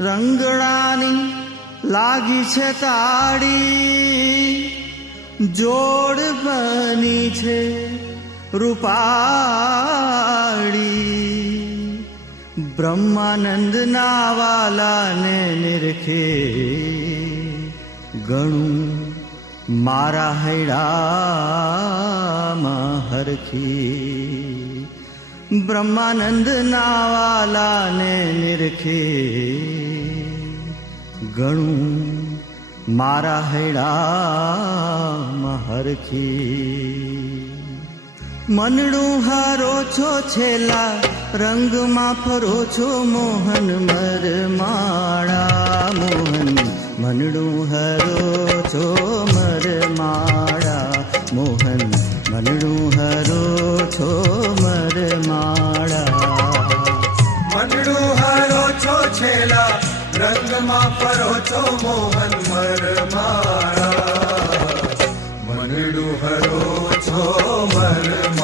રંગડાની લાગી છે તાળી, જોડ બની છે રૂપાળી. બ્રહ્માનંદના વાલાને નિરખે ઘણું મારા હૈડામાં હરખી. બ્રહ્માનંદના વાલાને નિરખે ઘણું મારા હૈડામાં હરખી. મનડું હારો છો છેલા, રંગમાં ફરો છો મોહન મરમાળા. મોહન મનડું હરો છો મરમાળા. મોહન મનડું હરો છો મરમાળા. મનડું હારો છો છેલા, રંગમાં ફરો છો મોહન મરમાળા. મનડું હરો છો મરમાળા.